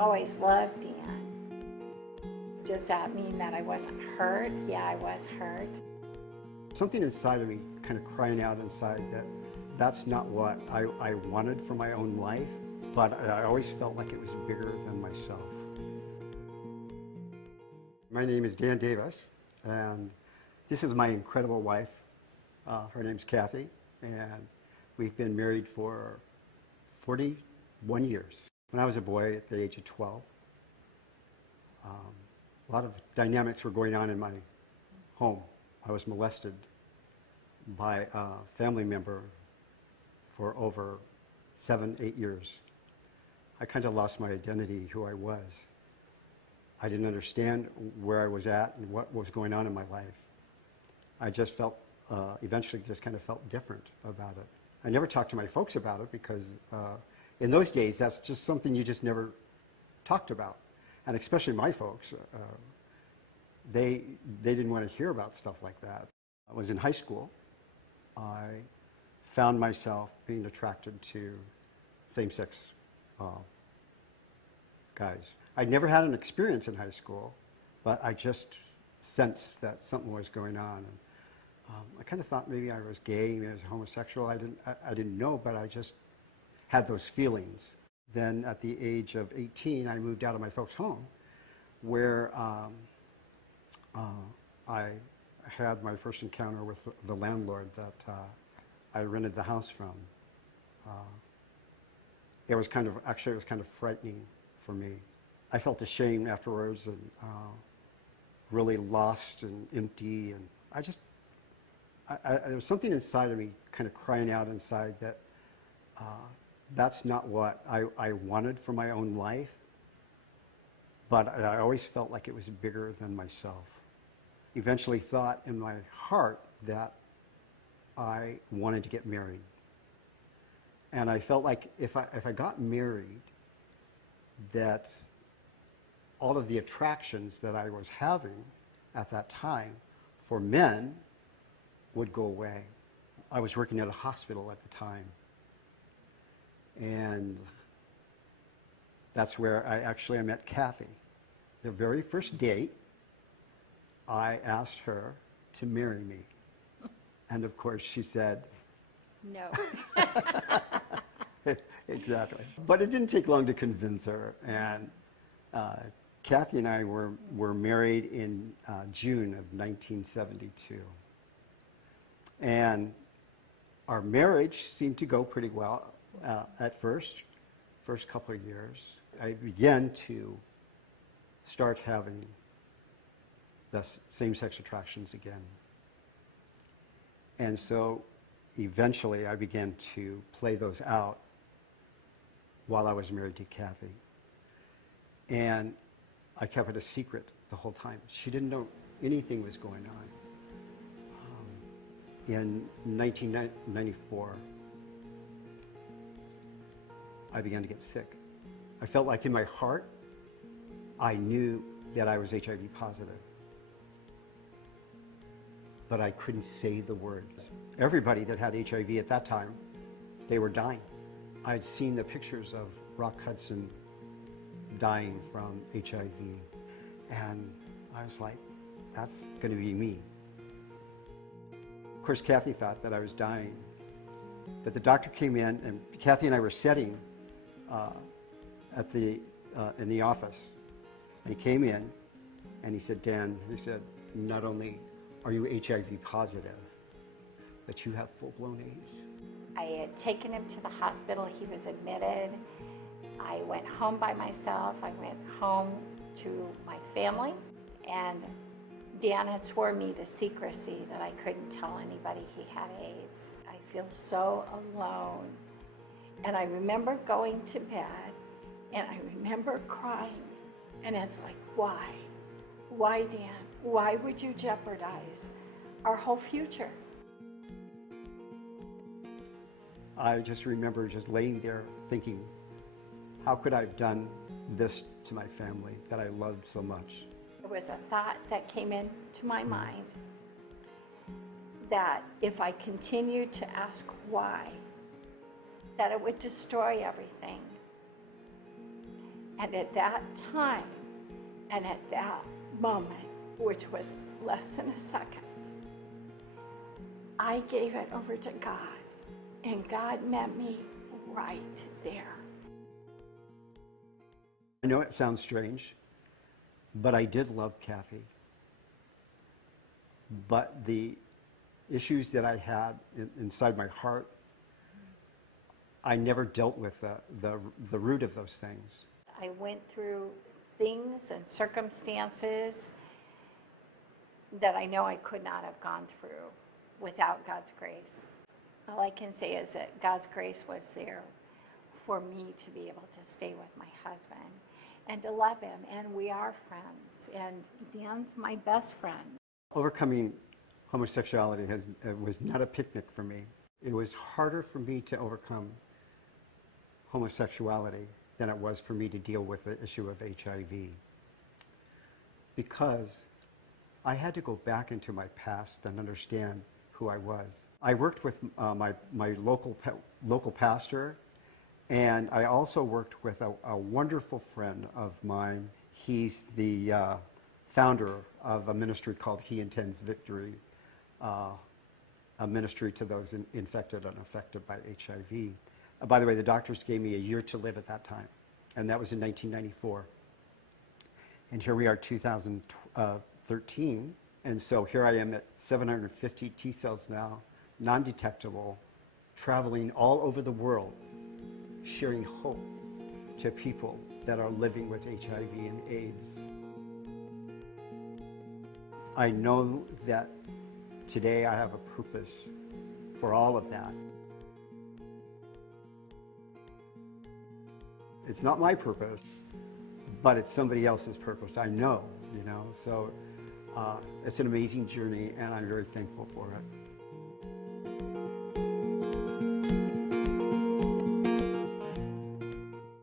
always loved Dan. Does that mean that I wasn't hurt? Yeah, I was hurt. Something inside of me kind of crying out inside that that's not what I wanted for my own life, but I always felt like it was bigger than myself. My name is Dan Davis, and this is my incredible wife. Her name's Cathy, and we've been married for 41 years. When I was a boy at the age of 12, a lot of dynamics were going on in my home. I was molested by a family member for over 7-8 years. I kind of lost my identity, who I was. I didn't understand where I was at and what was going on in my life. I just felt, eventually just kind of felt different about it. I never talked to my folks about it because in those days, that's just something you just never talked about. And especially my folks, they didn't want to hear about stuff like that. I was in high school. I found myself being attracted to same-sex guys. I'd never had an experience in high school, but I just sensed that something was going on. And, I kind of thought maybe I was gay, maybe I was homosexual. I didn't know, but I just had those feelings. Then at the age of 18, I moved out of my folks' home, where I had my first encounter with the landlord that I rented the house from. It was kind of frightening for me. I felt ashamed afterwards and really lost and empty, and there was something inside of me kind of crying out inside that that's not what I wanted for my own life, but I always felt like it was bigger than myself. Eventually thought in my heart that I wanted to get married. And I felt like if I got married, that all of the attractions that I was having at that time for men would go away. I was working at a hospital at the time. And that's where I met Cathy. The very first date, I asked her to marry me. And of course she said, No. Exactly. But it didn't take long to convince her. And Cathy and I were married in June of 1972. And our marriage seemed to go pretty well at first couple of years. I began to start having the same-sex attractions again. And so eventually I began to play those out while I was married to Cathy. And I kept it a secret the whole time. She didn't know anything was going on. In 1994, I began to get sick. I felt like in my heart, I knew that I was HIV positive, but I couldn't say the words. Everybody that had HIV at that time, they were dying. I'd seen the pictures of Rock Hudson dying from HIV, and I was like, that's going to be me. Of course, Cathy thought that I was dying, but the doctor came in, and Cathy and I were sitting in the office. And he came in, and he said, Dan, he said, not only are you HIV positive, but you have full-blown AIDS. I had taken him to the hospital. He was admitted. I went home by myself. I went home to my family, and Dan had sworn me to secrecy that I couldn't tell anybody he had AIDS. I feel so alone. And I remember going to bed, and I remember crying. And it's like, why? Why, Dan? Why would you jeopardize our whole future? I just remember just laying there thinking, how could I have done this to my family that I loved so much? There was a thought that came into my mind that if I continued to ask why, that it would destroy everything. And at that time, and at that moment, which was less than a second, I gave it over to God, and God met me right there. I know it sounds strange, but I did love Cathy. But the issues that I had inside my heart, I never dealt with the root of those things. I went through things and circumstances that I know I could not have gone through without God's grace. All I can say is that God's grace was there for me to be able to stay with my husband and to love him, and we are friends, and Dan's my best friend. Overcoming homosexuality was not a picnic for me. It was harder for me to overcome homosexuality than it was for me to deal with the issue of HIV, because I had to go back into my past and understand who I was. I worked with my local pastor, and I also worked with a wonderful friend of mine. He's the founder of a ministry called He Intends Victory, a ministry to those infected and affected by HIV. By the way, the doctors gave me a year to live at that time, and that was in 1994. And here we are, 2013, and so here I am at 750 T cells now, non-detectable, traveling all over the world, sharing hope to people that are living with HIV and AIDS. I know that today I have a purpose for all of that. It's not my purpose, but it's somebody else's purpose. I know, you know, so it's an amazing journey, and I'm very thankful for it.